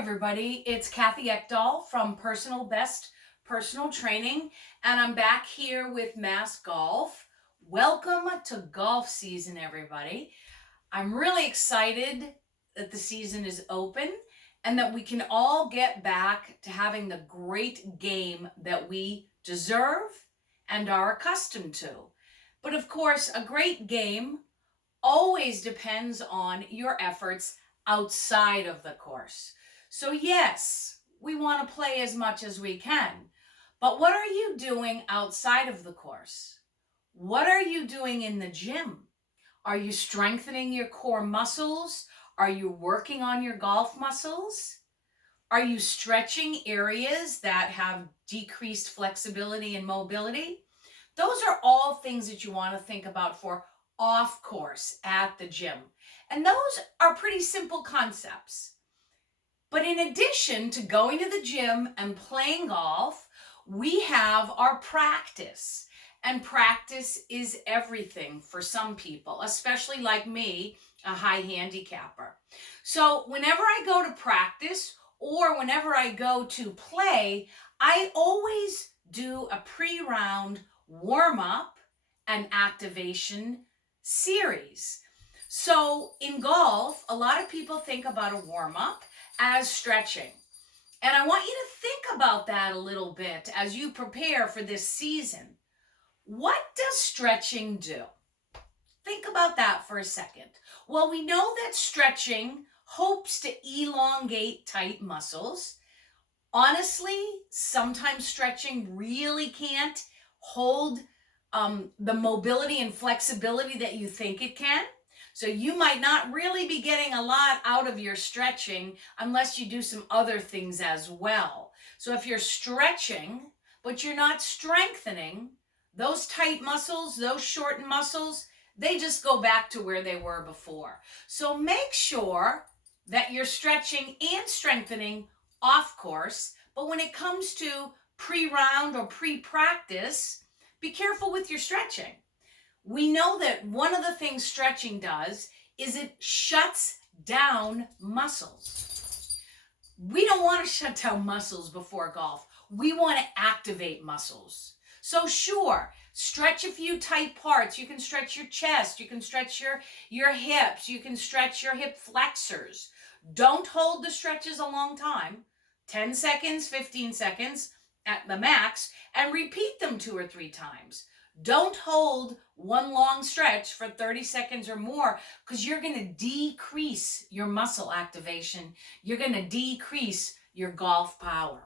everybody, it's Kathy Ekdahl from Personal Best Personal Training, and I'm back here with Mass Golf. Welcome to golf season, everybody. I'm really excited that the season is open and that we can all get back to having the great game that we deserve and are accustomed to. But of course, a great game always depends on your efforts outside of the course. So yes, we want to play as much as we can, but what are you doing outside of the course? What are you doing in the gym? Are you strengthening your core muscles? Are you working on your golf muscles? Are you stretching areas that have decreased flexibility and mobility? Those are all things that you want to think about for off course at the gym. And those are pretty simple concepts. But in addition to going to the gym and playing golf, we have our practice. And practice is everything for some people, especially like me, a high handicapper. So whenever I go to practice or whenever I go to play, I always do a pre-round warm-up and activation series. So in golf, a lot of people think about a warm-up as stretching. And I want you to think about that a little bit as you prepare for this season. What does stretching do? Think about that for a second. Well, we know that stretching hopes to elongate tight muscles. Honestly, sometimes stretching really can't hold the mobility and flexibility that you think it can. So you might not really be getting a lot out of your stretching unless you do some other things as well. So if you're stretching, but you're not strengthening, those tight muscles, those shortened muscles, they just go back to where they were before. So make sure that you're stretching and strengthening off course, but when it comes to pre-round or pre-practice, be careful with your stretching. We know that one of the things stretching does is it shuts down muscles. We don't want to shut down muscles before golf. We want to activate muscles. So sure, stretch a few tight parts. You can stretch your chest. You can stretch your hips. You can stretch your hip flexors. Don't hold the stretches a long time. 10 seconds, 15 seconds at the max, and repeat them 2 or 3 times. Don't hold one long stretch for 30 seconds or more because you're going to decrease your muscle activation. You're going to decrease your golf power.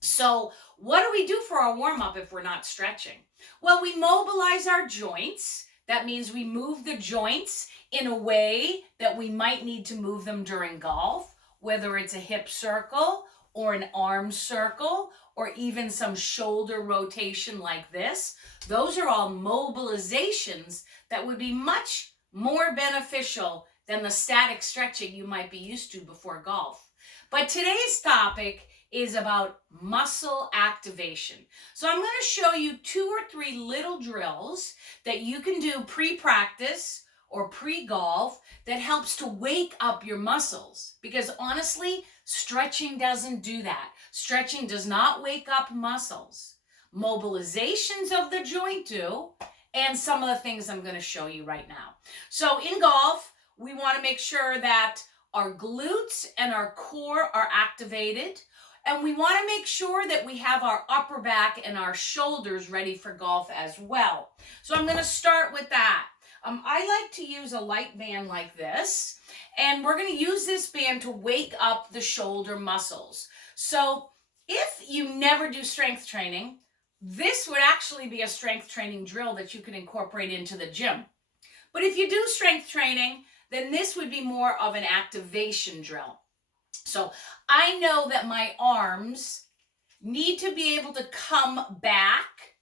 So what do we do for our warm-up if we're not stretching? Well, we mobilize our joints. That means we move the joints in a way that we might need to move them during golf, whether it's a hip circle or an arm circle or even some shoulder rotation like this. Those are all mobilizations that would be much more beneficial than the static stretching you might be used to before golf. But today's topic is about muscle activation. So I'm going to show you 2 or 3 little drills that you can do pre-practice or pre-golf that helps to wake up your muscles. Because honestly, stretching doesn't do that. Stretching does not wake up muscles. Mobilizations of the joint do, and some of the things I'm going to show you right now. So in golf, we want to make sure that our glutes and our core are activated. And we want to make sure that we have our upper back and our shoulders ready for golf as well. So I'm going to start with that. I like to use a light band like this, and we're going to use this band to wake up the shoulder muscles. So if you never do strength training, this would actually be a strength training drill that you can incorporate into the gym. But if you do strength training, then this would be more of an activation drill. So I know that my arms need to be able to come back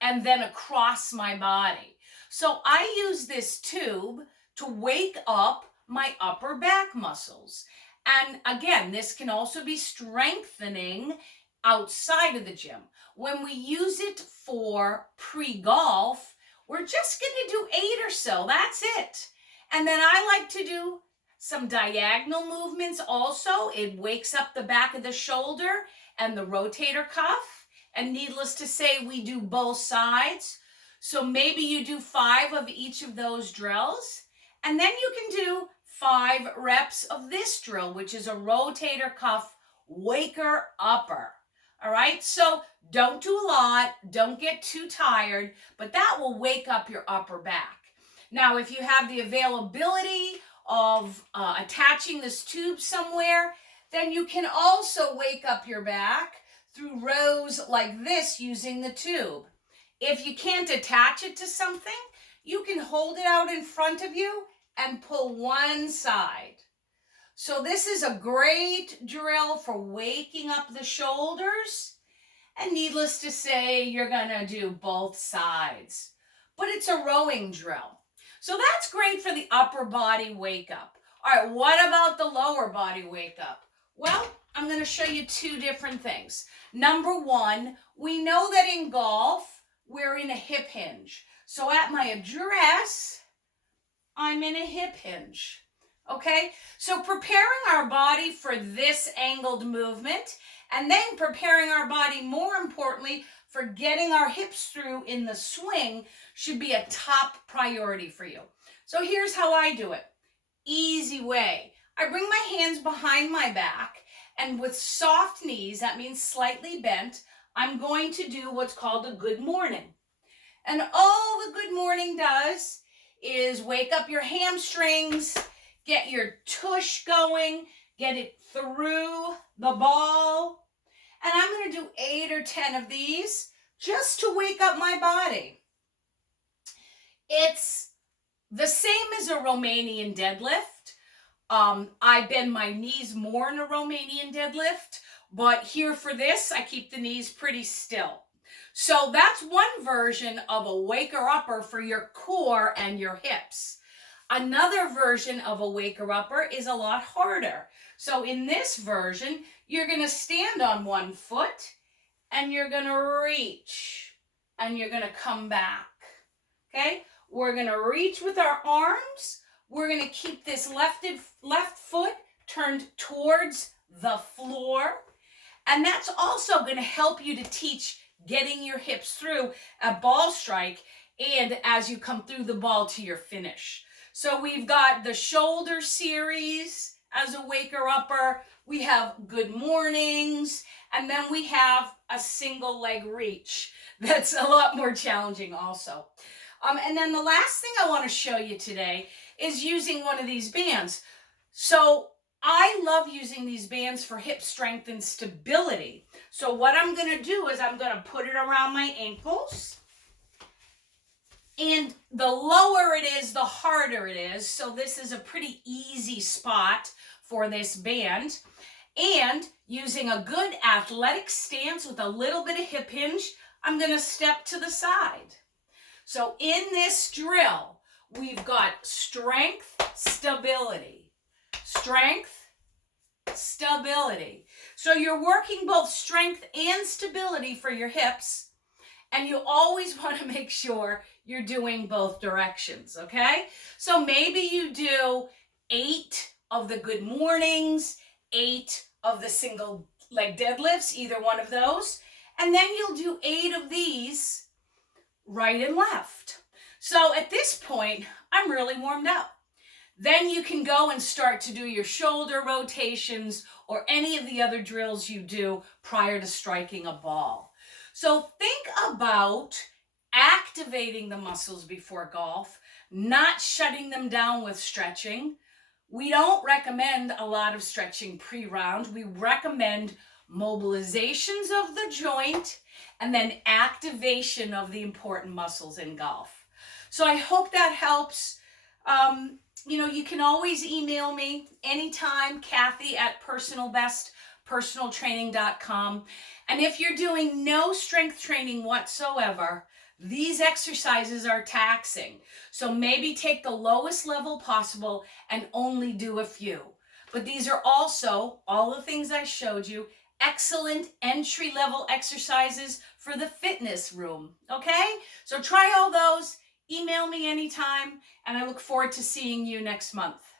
and then across my body. So I use this tube to wake up my upper back muscles. And again, this can also be strengthening outside of the gym. When we use it for pre-golf, we're just going to do 8 or so. That's it. And then I like to do some diagonal movements also. It wakes up the back of the shoulder and the rotator cuff. And needless to say, we do both sides. So maybe you do 5 of each of those drills. And then you can do 5 reps of this drill, which is a rotator cuff waker upper. All right, so don't do a lot, don't get too tired, but that will wake up your upper back. Now, if you have the availability of attaching this tube somewhere, then you can also wake up your back through rows like this using the tube. If you can't attach it to something, you can hold it out in front of you and pull one side. So this is a great drill for waking up the shoulders. And needless to say, you're gonna do both sides. But it's a rowing drill. So that's great for the upper body wake up. All right, what about the lower body wake up? Well, I'm gonna show you 2 different things. Number 1, we know that in golf, we're in a hip hinge. So at my address, I'm in a hip hinge. Okay, so preparing our body for this angled movement and then preparing our body, more importantly, for getting our hips through in the swing should be a top priority for you. So here's how I do it. Easy way. I bring my hands behind my back and with soft knees, that means slightly bent, I'm going to do what's called a good morning. And all the good morning does is wake up your hamstrings, get your tush going, get it through the ball. And I'm going to do 8 or 10 of these just to wake up my body. It's the same as a Romanian deadlift. I bend my knees more in a Romanian deadlift, but here for this, I keep the knees pretty still. So that's one version of a waker upper for your core and your hips. Another version of a waker upper is a lot harder. So in this version, you're going to stand on one foot and you're going to reach and you're going to come back. Okay? We're going to reach with our arms. We're going to keep this left foot turned towards the floor. And that's also going to help you to teach getting your hips through a ball strike and as you come through the ball to your finish. So we've got the shoulder series as a waker upper. We have good mornings. And then we have a single leg reach. That's a lot more challenging also. And then the last thing I want to show you today is using one of these bands. So I love using these bands for hip strength and stability. So what I'm going to do is I'm going to put it around my ankles. And the lower it is, the harder it is. So this is a pretty easy spot for this band. And using a good athletic stance with a little bit of hip hinge, I'm going to step to the side. So in this drill, we've got strength, stability. Strength, stability. So you're working both strength and stability for your hips. And you always want to make sure you're doing both directions, okay? So maybe you do 8 of the good mornings, 8 of the single leg deadlifts, either one of those. And then you'll do 8 of these right and left. So at this point, I'm really warmed up. Then you can go and start to do your shoulder rotations or any of the other drills you do prior to striking a ball. So think about activating the muscles before golf, not shutting them down with stretching. We don't recommend a lot of stretching pre-round. We recommend mobilizations of the joint and then activation of the important muscles in golf. So I hope that helps. You can always email me anytime, Kathy@personalbestpersonaltraining.com. And if you're doing no strength training whatsoever, these exercises are taxing. So maybe take the lowest level possible and only do a few. But these are also, all the things I showed you, excellent entry-level exercises for the fitness room, okay? So try all those, email me anytime, and I look forward to seeing you next month.